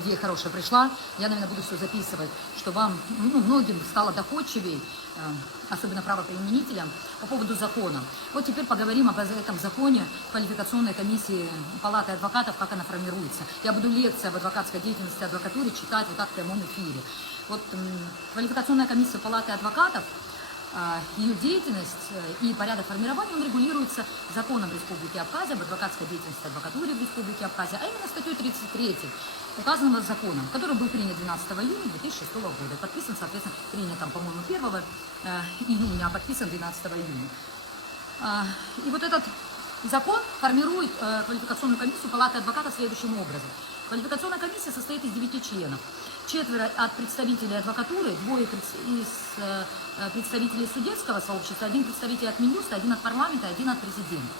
идея хорошая пришла. Я, наверное, буду все записывать, что вам, многим стало доходчивее, особенно правоприменителям, по поводу закона. Вот теперь поговорим об этом законе квалификационной комиссии Палаты адвокатов, как она формируется. Я буду лекции об адвокатской деятельности, адвокатуре читать вот так в прямом эфире. Вот квалификационная комиссия Палаты адвокатов, ее деятельность и порядок формирования, он регулируется законом Республики Абхазия об адвокатской деятельности адвокатуре в Республике Абхазия, а именно статьей 33 указанного закона, который был принят 12 июня 2006 года. Подписан, соответственно, принят там, по-моему, 1 июня, а подписан 12 июня. И вот этот закон формирует квалификационную комиссию Палаты адвокатов следующим образом. Квалификационная комиссия состоит из 9 членов. 4 от представителей адвокатуры, 2 из представителей судейского сообщества, 1 представитель от Минюста, 1 от парламента, 1 от президента.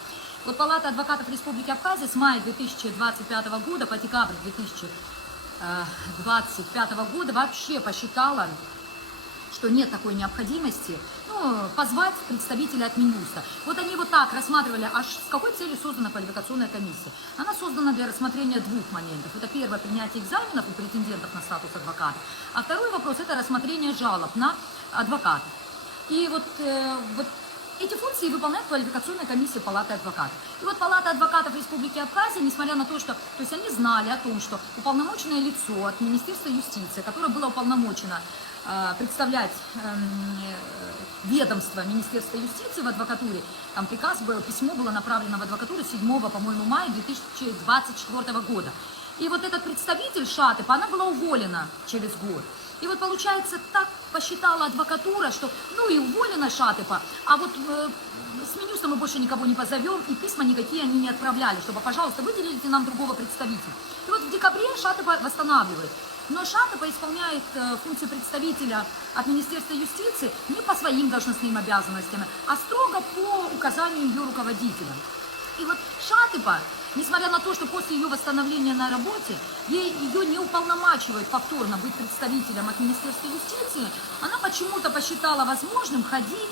Вот Палата адвокатов Республики Абхазия с мая 2025 года по декабрь 2025 года вообще посчитала, что нет такой необходимости позвать представителя от Минюста. Вот они вот так рассматривали, аж с какой целью создана квалификационная комиссия. Она создана для рассмотрения 2 моментов. Это первое, принятие экзаменов у претендентов на статус адвоката, а второй вопрос – это рассмотрение жалоб на адвокатов. И вот эти функции выполняет квалификационная комиссия Палаты адвокатов. И вот Палата адвокатов Республики Абхазия, несмотря на то, что они знали о том, что уполномоченное лицо от Министерства юстиции, которое было уполномочено представлять ведомство Министерства юстиции в адвокатуре, там приказ был, письмо было направлено в адвокатуру 7, по-моему, мая 2024 года. И вот этот представитель Шатыпа, она была уволена через год. И вот получается, так посчитала адвокатура, что и уволена Шатыпа, а вот с Минюста мы больше никого не позовем, и письма никакие они не отправляли, чтобы, пожалуйста, выделите нам другого представителя. И вот в декабре Шатыпа восстанавливает. Но Шатыпа исполняет функцию представителя от Министерства юстиции не по своим должностным обязанностям, а строго по указанию ее руководителя. И вот Шатыпа, несмотря на то, что после ее восстановления на работе ее не уполномачивают повторно быть представителем от Министерства юстиции, она почему-то посчитала возможным ходить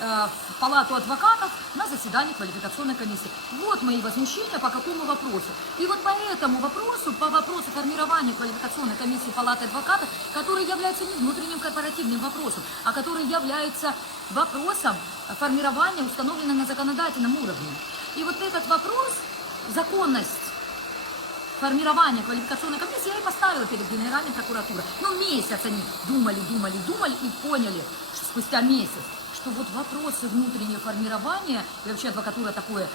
в Палату адвокатов на заседание квалификационной комиссии. Вот мои возмущения по какому вопросу. И вот по этому вопросу, по вопросу формирования квалификационной комиссии Палаты адвокатов, который является не внутренним корпоративным вопросом, а который является вопросом формирования, установленного на законодательном уровне. И вот этот вопрос, законность формирования квалификационной комиссии, я и поставила перед Генеральной прокуратурой. Месяц они думали и поняли спустя месяц, что вот вопросы внутреннего формирования, и вообще адвокатура такое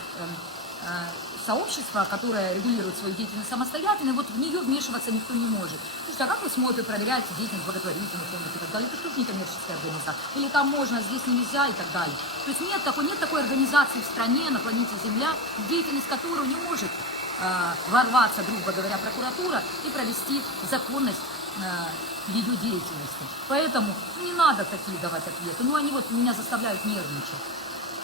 сообщество, которое регулирует свою деятельность самостоятельно, вот в нее вмешиваться никто не может. Слушайте, а как вы смотрите, проверяете деятельность благотворительных фондов и так далее? Это что-то не коммерческая организация. Или там можно, здесь нельзя и так далее. То есть нет такой организации в стране, на планете Земля, в деятельность которой не может ворваться, грубо говоря, прокуратура и провести законность ее деятельности. Поэтому не надо такие давать ответы. Они вот меня заставляют нервничать.